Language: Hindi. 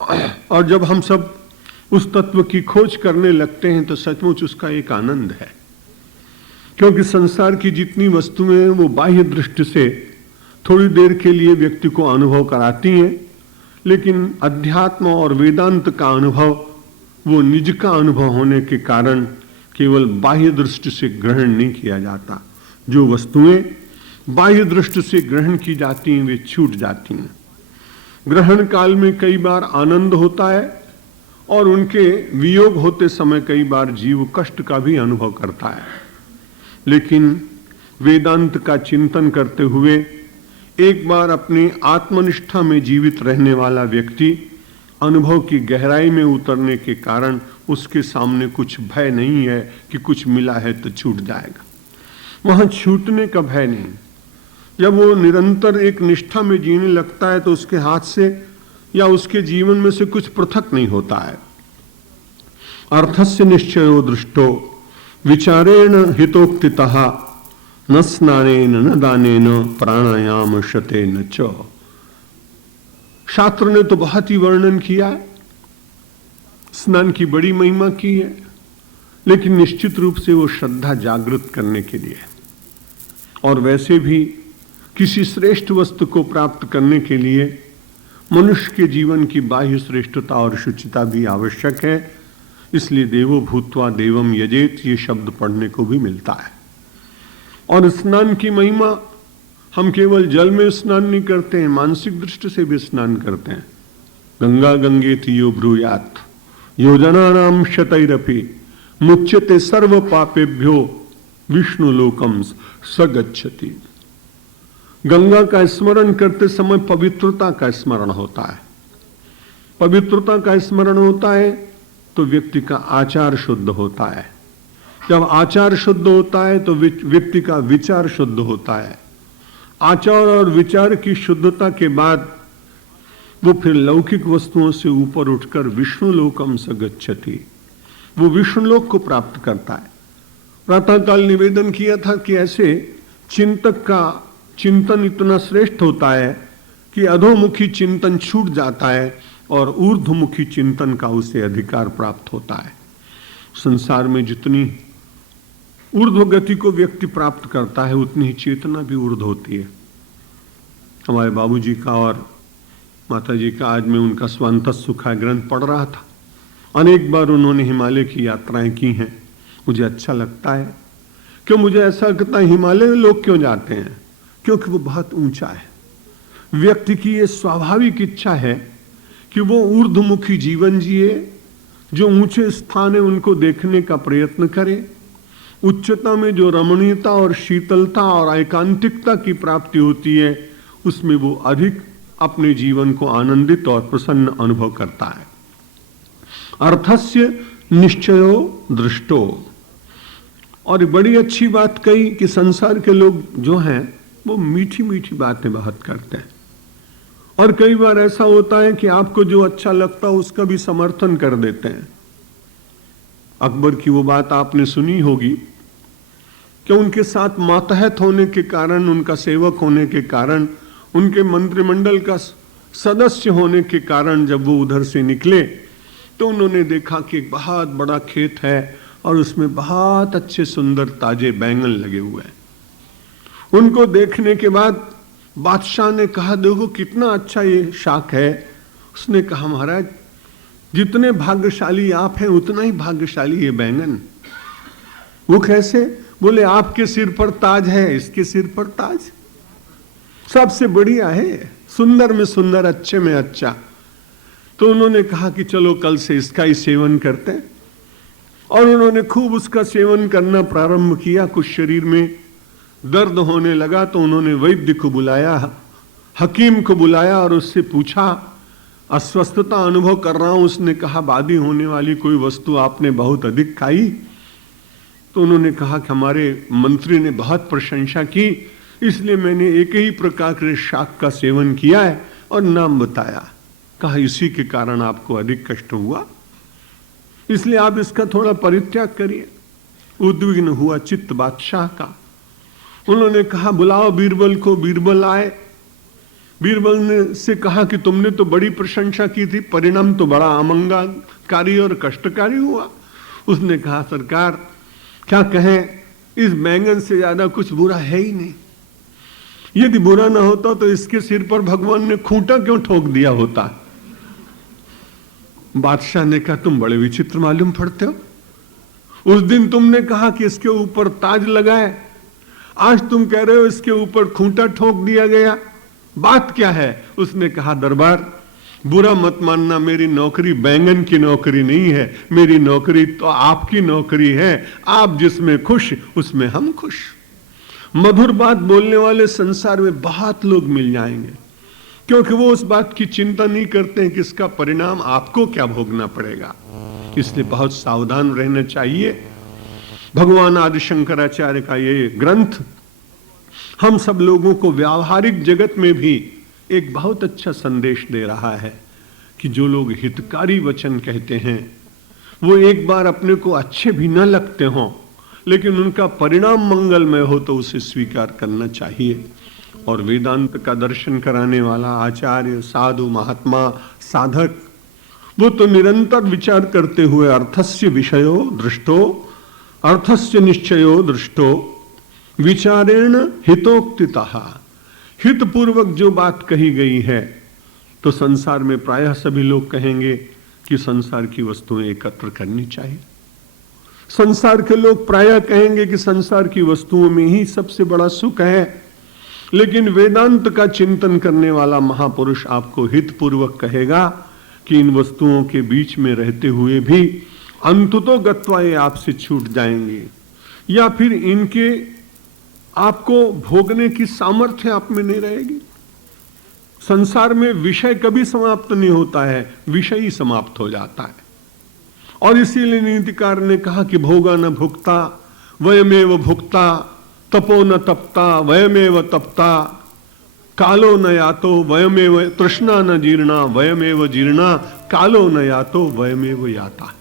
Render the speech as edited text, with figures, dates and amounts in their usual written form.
और जब हम सब उस तत्व की खोज करने लगते हैं तो सचमुच उसका एक आनंद है, क्योंकि संसार की जितनी वस्तुएं हैं वो बाह्य दृष्टि से थोड़ी देर के लिए व्यक्ति को अनुभव कराती हैं, लेकिन अध्यात्म और वेदांत का अनुभव वो निज का अनुभव होने के कारण केवल बाह्य दृष्टि से ग्रहण नहीं किया जाता। जो वस्तुएं बाह्य दृष्टि से ग्रहण की जाती हैं वे छूट जाती हैं। ग्रहण काल में कई बार आनंद होता है और उनके वियोग होते समय कई बार जीव कष्ट का भी अनुभव करता है, लेकिन वेदांत का चिंतन करते हुए एक बार अपनी आत्मनिष्ठा में जीवित रहने वाला व्यक्ति अनुभव की गहराई में उतरने के कारण उसके सामने कुछ भय नहीं है कि कुछ मिला है तो छूट जाएगा। वहां छूटने का भय नहीं। जब वो निरंतर एक निष्ठा में जीने लगता है तो उसके हाथ से या उसके जीवन में से कुछ पृथक नहीं होता है। अर्थस्य निश्चयो दृष्टो विचारेण हितोक्तितः न स्नानेन न दानेन प्राणायाम शतेन च। शास्त्र ने तो बहुत ही वर्णन किया है, स्नान की बड़ी महिमा की है, लेकिन निश्चित रूप से वो श्रद्धा जागृत करने के लिए, और वैसे भी किसी श्रेष्ठ वस्तु को प्राप्त करने के लिए मनुष्य के जीवन की बाह्य श्रेष्ठता और शुचिता भी आवश्यक है। इसलिए देवो भूत्वा देवम यजेत ये शब्द पढ़ने को भी मिलता है। और स्नान की महिमा, हम केवल जल में स्नान नहीं करते हैं, मानसिक दृष्टि से भी स्नान करते हैं। गंगा गंगेति यो ब्रूयात योजनानाम शतैरपि मुच्यते सर्व पापेभ्यो विष्णु लोकम सगच्छति। गंगा का स्मरण करते समय पवित्रता का स्मरण होता है। पवित्रता का स्मरण होता है तो व्यक्ति का आचार शुद्ध होता है। जब आचार शुद्ध होता है तो व्यक्ति का विचार शुद्ध होता है। आचार और विचार की शुद्धता के बाद वो फिर लौकिक वस्तुओं से ऊपर उठकर विष्णु लोकम स गच्छति, वो विष्णु लोक को प्राप्त करता है। प्रातःकाल निवेदन किया था कि ऐसे चिंतक का चिंतन इतना श्रेष्ठ होता है कि अधोमुखी चिंतन छूट जाता है और ऊर्ध्वमुखी चिंतन का उसे अधिकार प्राप्त होता है। संसार में जितनी ऊर्ध्व गति को व्यक्ति प्राप्त करता है उतनी ही चेतना भी ऊर्ध्व होती है। हमारे बाबूजी का और माताजी का, आज मैं उनका स्वांतः सुखा ग्रंथ पढ़ रहा था। अनेक बार उन्होंने हिमालय की यात्राएं की हैं। मुझे अच्छा लगता है। क्यों मुझे ऐसा लगता है हिमालय में लोग क्यों जाते हैं? क्योंकि वो बहुत ऊंचा है। व्यक्ति की ये स्वाभाविक इच्छा है कि वो ऊर्ध्वमुखी जीवन जिए, जो ऊंचे स्थान है उनको देखने का प्रयत्न करे। उच्चता में जो रमणीयता और शीतलता और एकांतिकता की प्राप्ति होती है उसमें वो अधिक अपने जीवन को आनंदित और प्रसन्न अनुभव करता है। अर्थस्य निश्चयो दृष्टो। और बड़ी अच्छी बात कही कि संसार के लोग जो हैं वो मीठी मीठी बातें बहुत करते हैं, और कई बार ऐसा होता है कि आपको जो अच्छा लगता है उसका भी समर्थन कर देते हैं। अकबर की वो बात आपने सुनी होगी कि उनके साथ मातहत होने के कारण, उनका सेवक होने के कारण, उनके मंत्रिमंडल का सदस्य होने के कारण जब वो उधर से निकले तो उन्होंने देखा कि एक बहुत बड़ा खेत है और उसमें बहुत अच्छे सुंदर ताजे बैंगन लगे हुए हैं। उनको देखने के बाद बादशाह ने कहा, देखो कितना अच्छा ये शाक है। उसने कहा, महाराज जितने भाग्यशाली आप हैं उतना ही भाग्यशाली ये बैंगन। वो कैसे? बोले आपके सिर पर ताज है, इसके सिर पर ताज सबसे बढ़िया है, सुंदर में सुंदर, अच्छे में अच्छा। तो उन्होंने कहा कि चलो कल से इसका ही सेवन करते हैं, और उन्होंने खूब उसका सेवन करना प्रारंभ किया। कुछ शरीर में दर्द होने लगा तो उन्होंने वैद्य को बुलाया, हकीम को बुलाया और उससे पूछा, अस्वस्थता अनुभव कर रहा हूं। उसने कहा, बादी होने वाली कोई वस्तु आपने बहुत अधिक खाई? तो उन्होंने कहा कि हमारे मंत्री ने बहुत प्रशंसा की, इसलिए मैंने एक ही प्रकार के शाक का सेवन किया है और नाम बताया। कहा, इसी के कारण आपको अधिक कष्ट हुआ, इसलिए आप इसका थोड़ा परित्याग करिए। उद्विग्न हुआ चित्त बादशाह का। उन्होंने कहा, बुलाओ बीरबल को। बीरबल आए। बीरबल ने से कहा कि तुमने तो बड़ी प्रशंसा की थी, परिणाम तो बड़ा अमंगलकारी और कष्टकारी हुआ। उसने कहा सरकार क्या कहें, इस बैंगन से ज्यादा कुछ बुरा है ही नहीं। यदि बुरा ना होता तो इसके सिर पर भगवान ने खूंटा क्यों ठोक दिया होता। बादशाह ने कहा तुम बड़े विचित्र मालूम पड़ते हो। उस दिन तुमने कहा कि इसके ऊपर ताज लगाए, आज तुम कह रहे हो इसके ऊपर खूंटा ठोक दिया गया, बात क्या है। उसने कहा दरबार बुरा मत मानना, मेरी नौकरी बैंगन की नौकरी नहीं है, मेरी नौकरी तो आपकी नौकरी है। आप जिसमें खुश उसमें हम खुश। मधुर बात बोलने वाले संसार में बहुत लोग मिल जाएंगे, क्योंकि वो उस बात की चिंता नहीं करते हैं कि इसका परिणाम आपको क्या भोगना पड़ेगा। इसलिए बहुत सावधान रहना चाहिए। भगवान आदि शंकराचार्य का ये ग्रंथ हम सब लोगों को व्यावहारिक जगत में भी एक बहुत अच्छा संदेश दे रहा है कि जो लोग हितकारी वचन कहते हैं वो एक बार अपने को अच्छे भी न लगते हों, लेकिन उनका परिणाम मंगलमय हो तो उसे स्वीकार करना चाहिए। और वेदांत का दर्शन कराने वाला आचार्य, साधु, महात्मा, साधक, वो तो निरंतर विचार करते हुए अर्थस्य विषयो दृष्टो, अर्थस्य निश्चयो दृष्टो, विचारेण हितोक्तितः, हित पूर्वक जो बात कही गई है तो संसार में प्रायः सभी लोग कहेंगे कि संसार की वस्तुएं एकत्र करनी चाहिए। संसार के लोग प्रायः कहेंगे कि संसार की वस्तुओं में ही सबसे बड़ा सुख है। लेकिन वेदांत का चिंतन करने वाला महापुरुष आपको हित पूर्वक कहेगा कि इन वस्तुओं के बीच में रहते हुए भी अंततो गत्वा ये आपसे छूट जाएंगे, या फिर इनके आपको भोगने की सामर्थ्य आप में नहीं रहेगी। संसार में विषय कभी समाप्त नहीं होता है, विषय ही समाप्त हो जाता है। और इसीलिए नीतिकार ने कहा कि भोगा न भुक्ता वयमेव भुक्ता, तपो न तपता वयमेव तपता, कालो न यातो वयमेव, तृष्णा न जीर्णा वयमेव जीर्णा, कालो न यातो वयमेव याता।